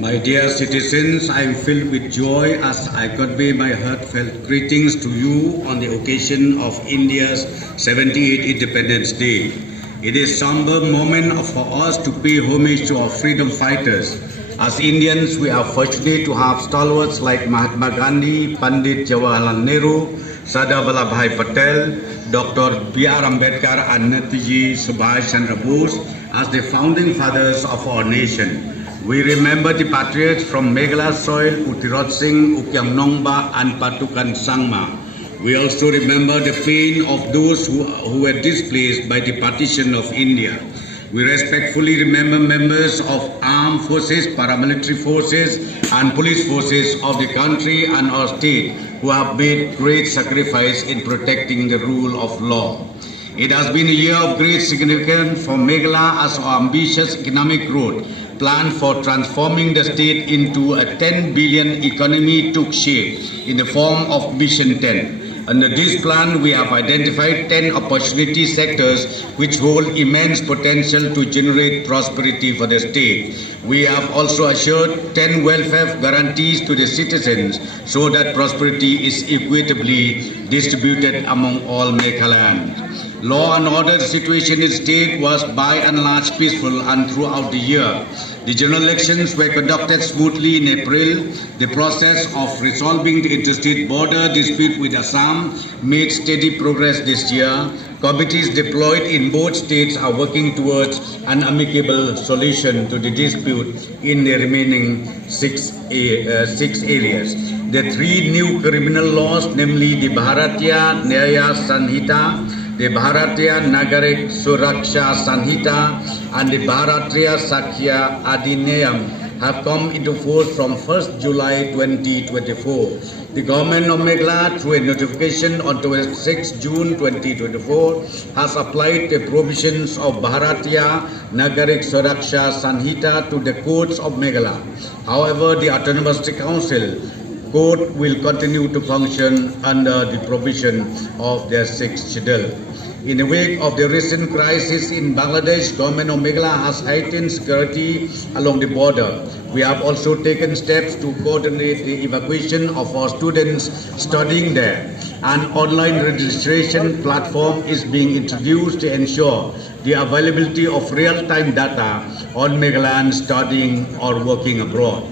My dear citizens, I am filled with joy as I convey my heartfelt greetings to you on the occasion of India's 78th Independence Day. It is a somber moment for us to pay homage to our freedom fighters. As Indians, we are fortunate to have stalwarts like Mahatma Gandhi, Pandit Jawaharlal Nehru, Sardar Vallabhbhai Patel, Dr. B.R. Ambedkar and Netaji Subhash Chandra Bose as the founding fathers of our nation. We remember the patriots from Meghalaya soil, Utirot Singh, Ukyam Nongba and Patukan Sangma. We also remember the pain of those who were displaced by the partition of India. We respectfully remember members of armed forces, paramilitary forces and police forces of the country and our state who have made great sacrifice in protecting the rule of law. It has been a year of great significance for Meghalaya as our ambitious economic growth plan for transforming the state into a 10 billion economy took shape in the form of Mission 10. Under this plan, we have identified 10 opportunity sectors which hold immense potential to generate prosperity for the state. We have also assured 10 welfare guarantees to the citizens so that prosperity is equitably distributed among all Meghalayans. Law and order situation in the state was by and large peaceful and throughout the year. The general elections were conducted smoothly in April. The process of resolving the interstate border dispute with Assam made steady progress this year. Committees deployed in both states are working towards an amicable solution to the dispute in the remaining six areas. The three new criminal laws, namely the Bharatiya Nyaya Sanhita, the Bharatiya Nagarik Suraksha Sanhita and the Bharatiya Sakhya Adhiniyam have come into force from 1st July 2024. The government of Meghalaya, through a notification on 26 June 2024, has applied the provisions of Bharatiya Nagarik Suraksha Sanhita to the courts of Meghalaya. However, the Autonomous Council Court will continue to function under the provision of their 6th schedule. In the wake of the recent crisis in Bangladesh, government of Meghalaya has heightened security along the border. We have also taken steps to coordinate the evacuation of our students studying there. An online registration platform is being introduced to ensure the availability of real-time data on Meghalayans studying or working abroad.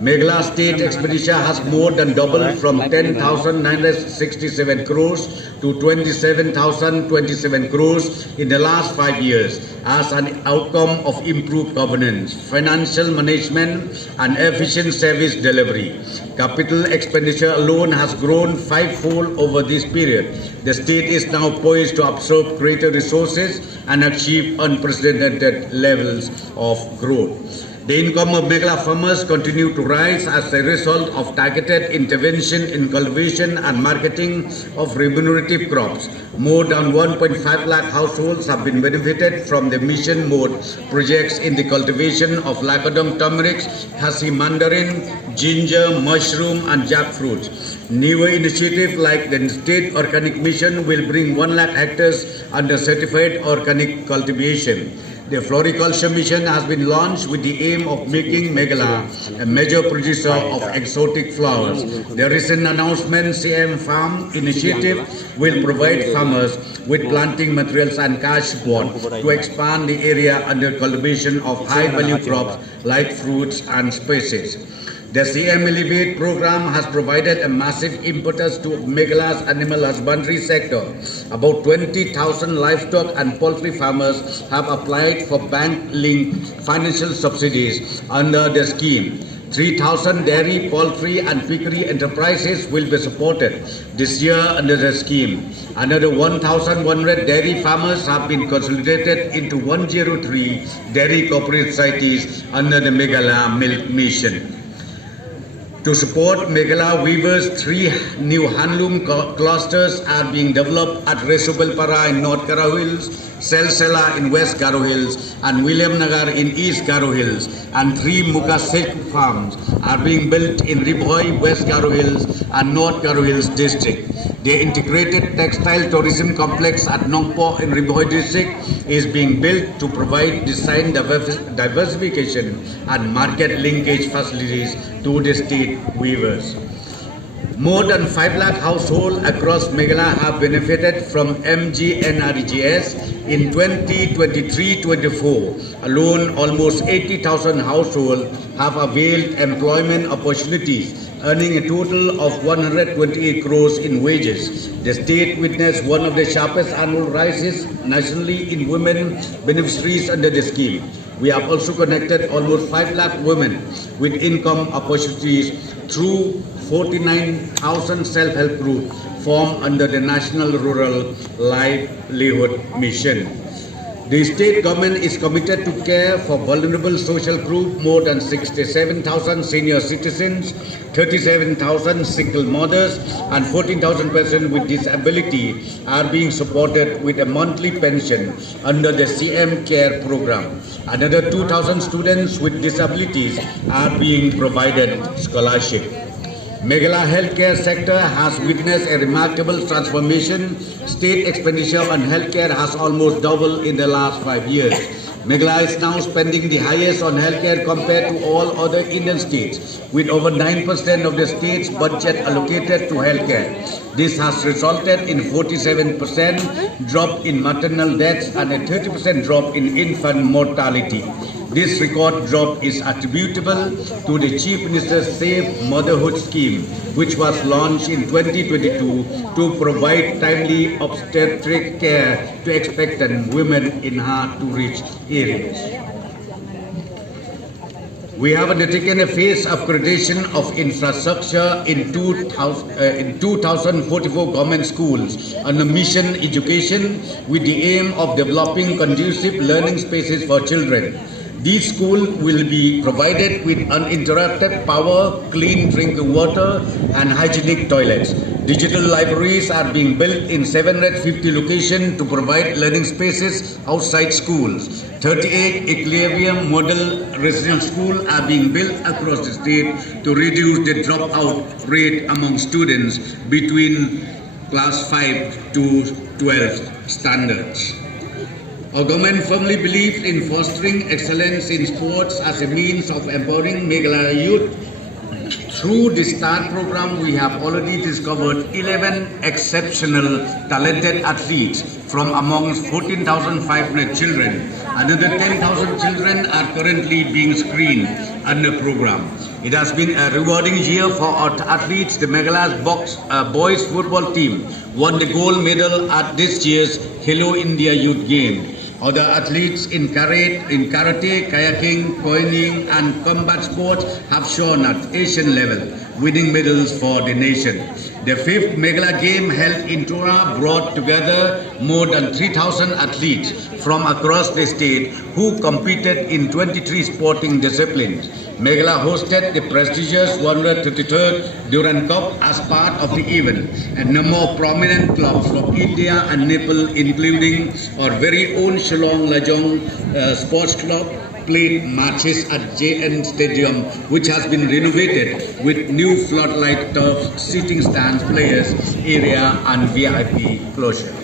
Meghalaya State Expenditure has more than doubled from 10,967 crores to 27,027 crores in the last 5 years as an outcome of improved governance, financial management and efficient service delivery. Capital expenditure alone has grown fivefold over this period. The state is now poised to absorb greater resources and achieve unprecedented levels of growth. The income of Meghalaya farmers continue to rise as a result of targeted intervention in cultivation and marketing of remunerative crops. More than 1.5 lakh households have been benefited from the mission mode projects in the cultivation of Lakadong turmeric, Khasi mandarin, ginger, mushroom and jackfruit. Newer initiatives like the State Organic Mission will bring 1 lakh hectares under certified organic cultivation. The Floriculture Mission has been launched with the aim of making Meghalaya a major producer of exotic flowers. The recent announcement CM Farm initiative will provide farmers with planting materials and cash support to expand the area under cultivation of high-value crops like fruits and spices. The CM Elevate program has provided a massive impetus to Meghalaya's animal husbandry sector. About 20,000 livestock and poultry farmers have applied for bank-linked financial subsidies under the scheme. 3,000 dairy, poultry and piggery enterprises will be supported this year under the scheme. Another 1,100 dairy farmers have been consolidated into 103 dairy cooperative societies under the Meghalaya Milk Mission. To support Meghalaya weavers, 3 new handloom clusters are being developed at Resubelpara in North Kara Hills, Selsela in West Garo Hills, and William Nagar in East Garo Hills, and 3 Muka silk farms are being built in Ribhoi, West Garo Hills, and North Garo Hills district. The integrated textile tourism complex at Nongpo in Ribhoi district is being built to provide design diversification and market linkage facilities to the state weavers. More than 5 lakh households across Meghalaya have benefited from MGNREGS. In 2023-24 alone, almost 80,000 households have availed employment opportunities, earning a total of 128 crores in wages. The state witnessed one of the sharpest annual rises nationally in women beneficiaries under the scheme. We have also connected almost 5 lakh women with income opportunities through 49,000 self-help groups formed under the National Rural Livelihood Mission. The state government is committed to care for vulnerable social groups. More than 67,000 senior citizens, 37,000 single mothers, and 14,000 persons with disability are being supported with a monthly pension under the CM Care program. Another 2,000 students with disabilities are being provided scholarship. Meghalaya healthcare sector has witnessed a remarkable transformation. State expenditure on healthcare has almost doubled in the last 5 years. Meghalaya is now spending the highest on healthcare compared to all other Indian states, with over 9% of the state's budget allocated to healthcare. This has resulted in 47% drop in maternal deaths and a 30% drop in infant mortality. This record drop is attributable to the Chief Minister's Safe Motherhood Scheme, which was launched in 2022 to provide timely obstetric care to expectant women in hard-to-reach areas. We have undertaken a phase upgradation of infrastructure in 2,044 government schools under Mission Education with the aim of developing conducive learning spaces for children. These schools will be provided with uninterrupted power, clean drinking water, and hygienic toilets. Digital libraries are being built in 750 locations to provide learning spaces outside schools. 38 Equilibrium Model Residential Schools are being built across the state to reduce the dropout rate among students between class 5 to 12 standards. Our government firmly believes in fostering excellence in sports as a means of empowering Meghalaya youth. Through the START program, we have already discovered 11 exceptional talented athletes from amongst 14,500 children. Another 10,000 children are currently being screened under program. It has been a rewarding year for our athletes. The Meghalaya boys football team won the gold medal at this year's Hello India Youth Game. Other athletes in karate, kayaking, coining, and combat sports have shown at Asian level, winning medals for the nation. The 5th Meghalaya Game held in Tora brought together more than 3,000 athletes from across the state who competed in 23 sporting disciplines. Meghalaya hosted the prestigious 133rd Durand Cup as part of the event. A number of prominent clubs from India and Nepal, including our very own Shillong Lajong Sports Club, played matches at JN Stadium, which has been renovated with new floodlight turf, seating stands, players area, and VIP closure.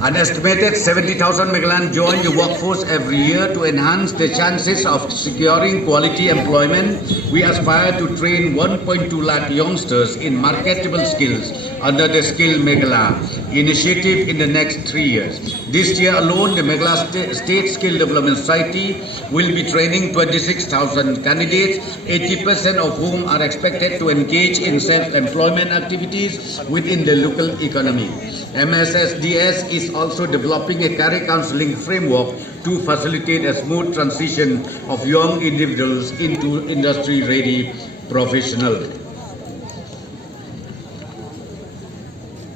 An estimated 70,000 Meghalayans join the workforce every year to enhance the chances of securing quality employment. We aspire to train 1.2 lakh youngsters in marketable skills under the Skill Meghalaya initiative in the next 3 years. This year alone, the Meghalaya State Skill Development Society will be training 26,000 candidates, 80% of whom are expected to engage in self-employment activities within the local economy. MSSDS is also developing a career counseling framework to facilitate a smooth transition of young individuals into industry-ready professionals.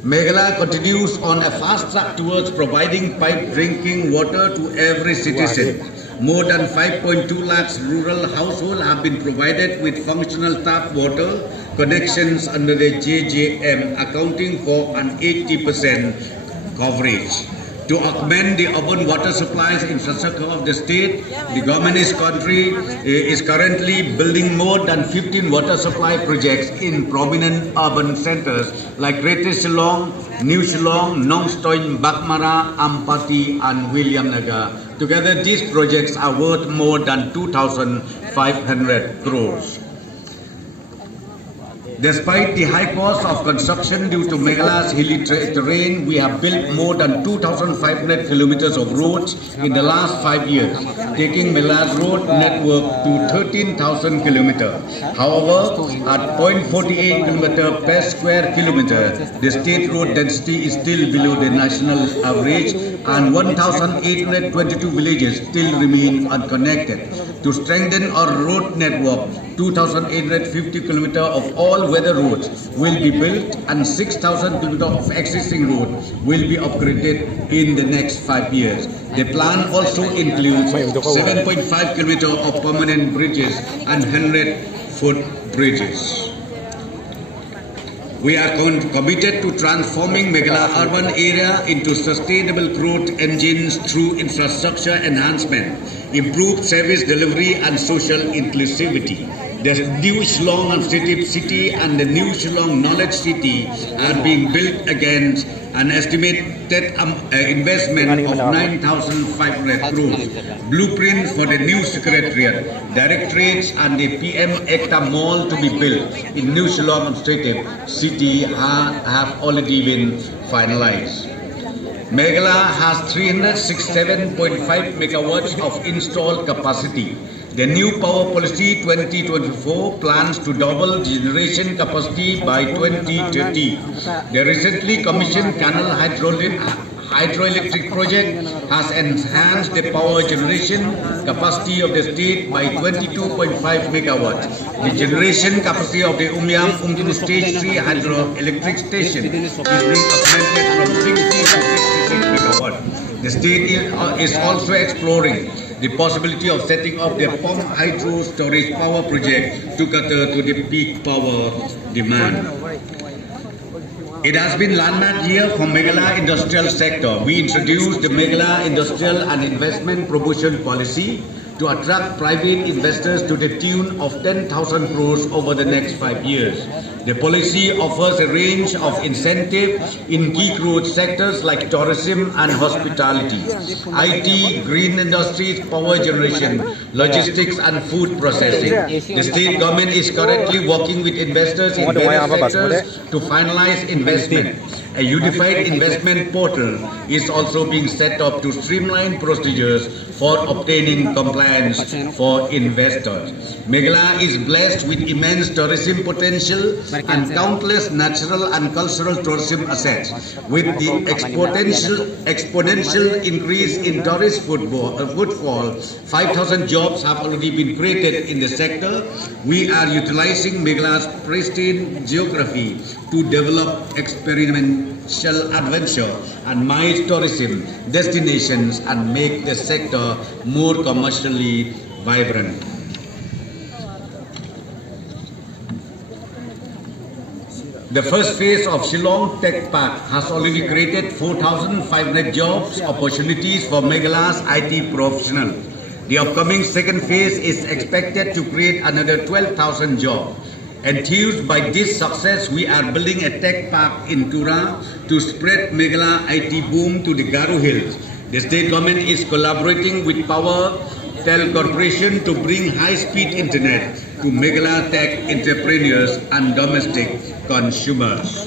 Meghalaya continues on a fast track towards providing pipe drinking water to every citizen. More than 5.2 lakhs rural households have been provided with functional tap water connections under the JJM, accounting for an 80% coverage. To augment the urban water supplies infrastructure of the state, the government is currently building more than 15 water supply projects in prominent urban centers like Greater Shillong, New Shillong, Nongstoin, Bakmara, Ampati and Williamnagar. Together these projects are worth more than 2,500 crores. Despite the high cost of construction due to Meghala's hilly terrain, we have built more than 2,500 kilometers of roads in the last 5 years, taking Meghala's road network to 13,000 kilometers. However, at 0.48 kilometer per square kilometer, the state road density is still below the national average and 1,822 villages still remain unconnected. To strengthen our road network, 2,850 kilometers of all-weather roads will be built and 6,000 kilometers of existing roads will be upgraded in the next 5 years. The plan also includes 7.5 kilometers of permanent bridges and 100-foot bridges. We are committed to transforming Meghalaya urban area into sustainable growth engines through infrastructure enhancement, improved service delivery and social inclusivity. The new Shillong Administrative City and the new Shillong Knowledge City are being built against an estimated investment of 9,500 crores. Blueprints for the new Secretariat, Directorates and the PM ECTA Mall to be built in New Shillong Administrative City have already been finalized. Meghalaya has 367.5 megawatts of installed capacity. The new Power Policy 2024 plans to double generation capacity by 2030. The recently commissioned Canal Hydroelectric project has enhanced the power generation capacity of the state by 22.5 megawatts. The generation capacity of the Umyam Stage 3 Hydroelectric Station is being augmented from 60 to 66 megawatts. The state is also exploring the possibility of setting up the pumped hydro storage power project to cater to the peak power demand. It has been landmark year for Meghalaya industrial sector. We introduced the Meghalaya Industrial and Investment Promotion Policy to attract private investors to the tune of 10,000 crores over the next 5 years. The policy offers a range of incentives in key growth sectors like tourism and hospitality, IT, green industries, power generation, logistics and food processing. The state government is currently working with investors in various sectors to finalize investment. A unified investment portal is also being set up to streamline procedures for obtaining compliance for investors. Meghalaya is blessed with immense tourism potential and countless natural and cultural tourism assets. With the exponential increase in tourist footfall, 5,000 jobs have already been created in the sector. We are utilizing Meghalaya's pristine geography to develop experiential adventure and MICE tourism destinations and make the sector more commercially vibrant. The first phase of Shillong Tech Park has already created 4,500 jobs opportunities for Meghalaya's IT professionals. The upcoming second phase is expected to create another 12,000 jobs. Enthused by this success, we are building a tech park in Tura to spread Meghalaya IT boom to the Garo Hills. The state government is collaborating with Power Tel Corporation to bring high-speed internet to Meghalaya tech entrepreneurs and domestic consumers.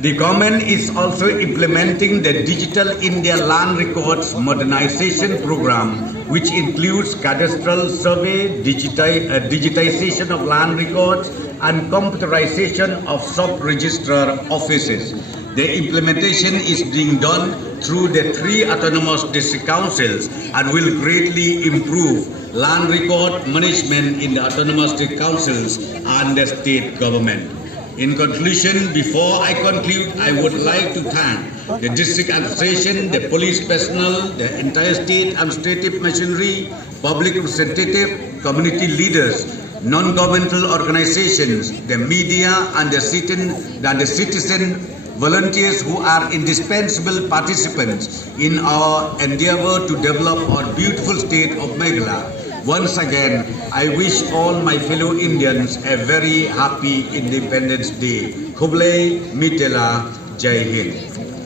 The government is also implementing the Digital India Land Records Modernization Program, which includes cadastral survey, digitization of land records, and computerization of sub-registrar offices. The implementation is being done through the 3 autonomous district councils and will greatly improve land record management in the autonomous district councils and the state government. In conclusion, before I conclude, I would like to thank the district administration, the police personnel, the entire state administrative machinery, public representative, community leaders, non-governmental organizations, the media and the citizen volunteers who are indispensable participants in our endeavor to develop our beautiful state of Meghalaya. Once again, I wish all my fellow Indians a very happy Independence Day. Khublei Mitela, Jai Hind.